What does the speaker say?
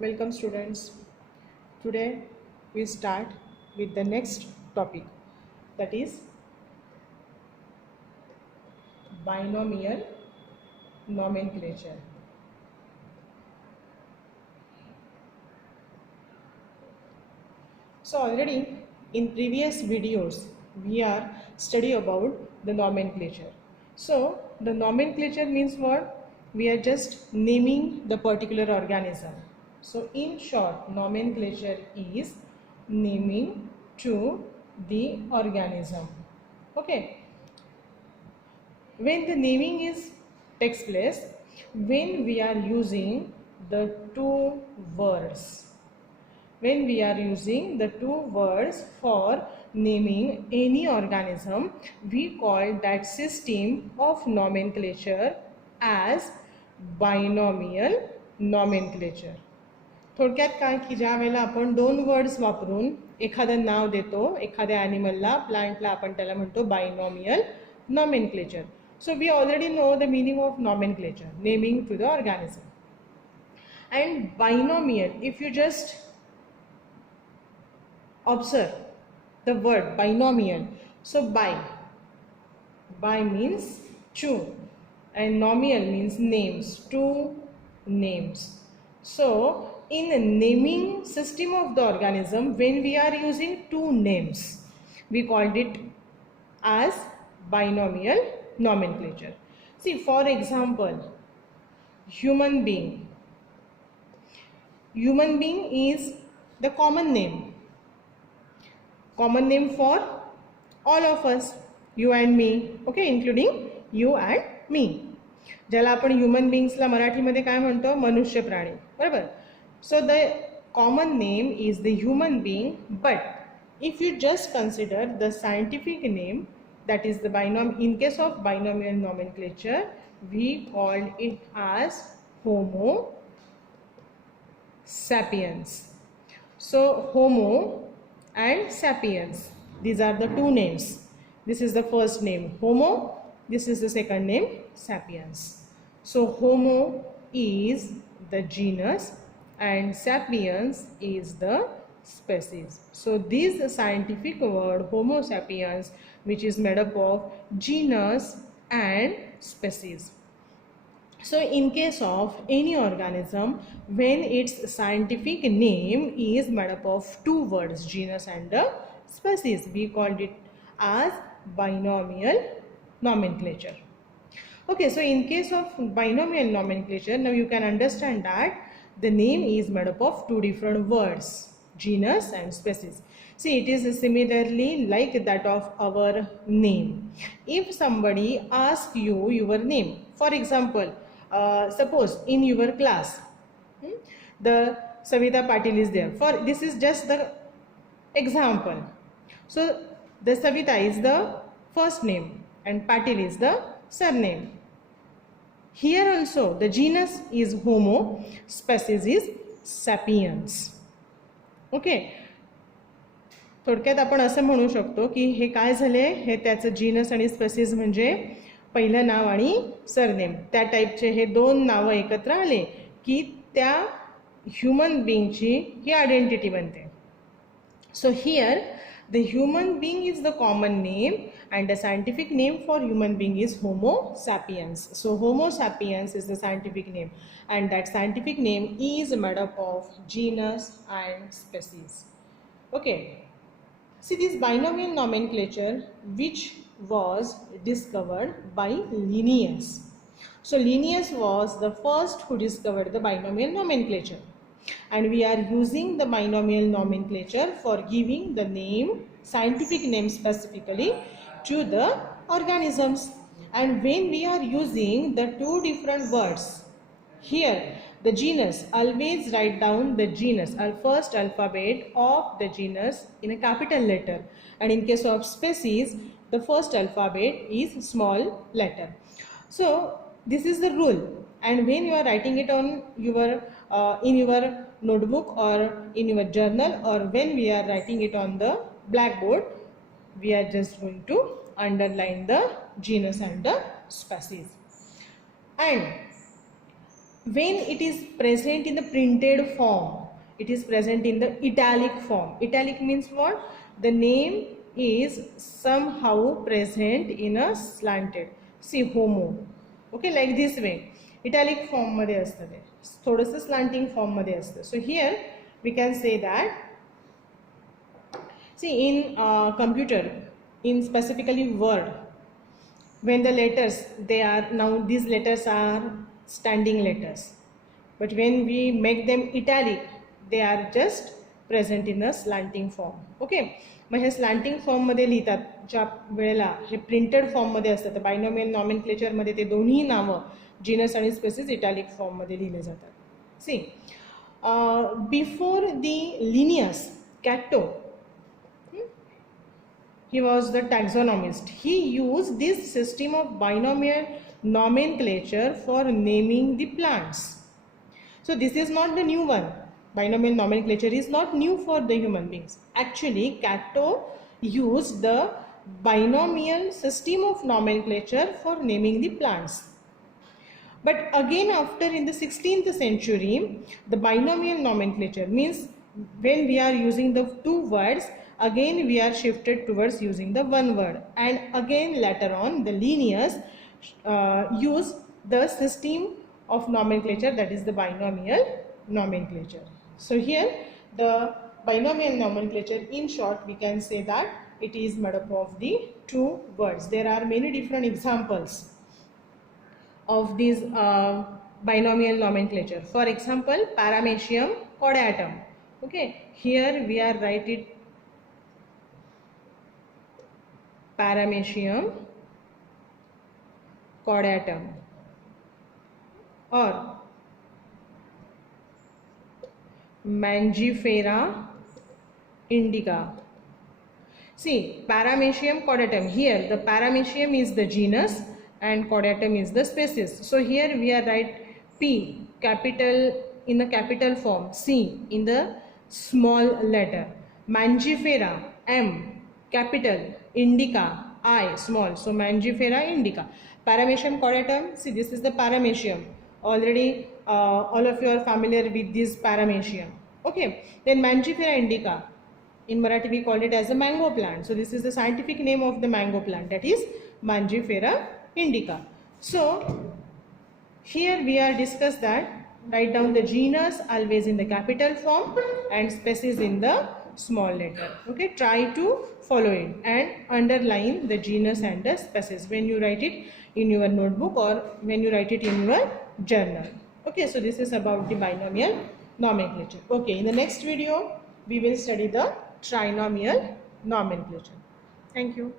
Welcome students. Today we start with the next topic, that is binomial nomenclature. So already in previous videos we are study about the nomenclature. So the nomenclature means what? We are just naming the particular organism. So in short, nomenclature is naming to the organism. Okay. When the naming takes place, when we are using the two words. When we are using the two words for naming any organism, we call that system of nomenclature as binomial nomenclature. थोडक्यात काय की ज्या वेळेला आपण दोन words वापरून एखादं नाव देतो एखाद्या ॲनिमलला प्लांटला आपण त्याला म्हणतो binomial nomenclature. So we already know the meaning of nomenclature, naming to the organism. And binomial, if you just observe the word binomial. So by means two and nomial means names, two names. So in a naming system of the organism, when we are using two names, we called it as binomial nomenclature. See, for example, human being. Human being is the common name for all of us, you and me, okay, including you and me. ज्याला आपण human बीइंग्सला मराठीमध्ये काय म्हणतो? मनुष्य प्राणी, बरोबर. So the common name is the human being, but if you just consider the scientific name, that is the in case of binomial nomenclature, we called it as Homo sapiens. So Homo and sapiens, these are the two names. This is the first name, Homo. This is the second name, sapiens. So Homo is the genus and sapiens is the species. So this scientific word Homo sapiens, which is made up of genus and species. So in case of any organism, when its scientific name is made up of two words, genus and the species, we called it as binomial nomenclature. Okay, so in case of binomial nomenclature, now you can understand that the name is made up of two different words, genus and species. See, it is similarly like that of our name. If somebody asks you your name, for example, suppose in your class, the Savita Patil is there. For this is just the example. So the Savita is the first name and Patil is the surname. Here also the genus is Homo, species is sapiens. Okay. थोडक्यात आपण असं म्हणू शकतो की हे काय झाले, हे त्याचं genus आणि स्पेसिस म्हणजे पहिलं नाव आणि सरनेम, त्या टाईपचे हे दोन नावं एकत्र आले की त्या ह्युमन बीइंगची ही आयडेंटिटी बनते. So here the human being is the common name and the scientific name for human being is Homo sapiens. So Homo sapiens is the scientific name and that scientific name is made up of genus and species. Okay. See, this binomial nomenclature which was discovered by Linnaeus. So Linnaeus was the first who discovered the binomial nomenclature, and we are using the binomial nomenclature for giving the name, scientific name specifically, to the organisms. And when we are using the two different words, here the genus, always write down the genus, first alphabet of the genus in a capital letter, and in case of species the first alphabet is small letter. So this is the rule, and when you are writing it on your in your notebook or in your journal, or when we are writing it on the blackboard, we are just going to underline the genus and the species. And when it is present in the printed form, it is present in the italic form. Italic means what? The name is somehow present in a slanted. See, homo. Okay, like this way. Italic form मध्ये असतं ते. थोडंसं slanting form मध्ये असतं. So here we can say that, see, in computer, in specifically Word, when the letters, they are, now these letters are standing letters, but when we make them italic, they are just present in a slanting form. Okay, मग हे स्लॅन्टिंग फॉर्ममध्ये लिहितात ज्या वेळेला हे printed फॉर्ममध्ये असतं, तर binomial नॉमेनक्लेचरमध्ये ते दोन्ही नावं जीनस आणि स्पेसिस इटॅलिक फॉर्ममध्ये लिहिले जातात. C, before the Linnaeus Cato, he was the taxonomist. He used this system of binomial nomenclature for naming the plants. So this is not the new one. Binomial nomenclature is not new for the human beings. Actually, Cato used the binomial system of nomenclature for naming the plants. But again, after in the 16th century, the binomial nomenclature means when we are using the two words, again we are shifted towards using the one word, and again later on the Linnaeus use the system of nomenclature, that is the binomial nomenclature. So here the binomial nomenclature, in short we can say that it is made up of the two words. There are many different examples of these binomial nomenclature. For example, paramecium caudatum. Okay, here we are write it paramecium caudatum, or Mangifera indica. See, paramecium caudatum, here the paramecium is the genus and caudatum is the species. So here we are write P capital in the capital form, C in the small letter, Mangifera M capital, indica I small, so Mangifera indica. Paramecium caudatum, see, this is the paramecium. Already all of you are familiar with this paramecium. Okay, then Mangifera indica, in Marathi we call it as a mango plant. So this is the scientific name of the mango plant, that is Mangifera indica. So here we are discussed that write down the genus always in the capital form and species in the small letter. Okay, try to follow it and underline the genus and the species when you write it in your notebook or when you write it in your journal. Okay, so this is about the binomial nomenclature. Okay, in the next video we will study the trinomial nomenclature. Thank you.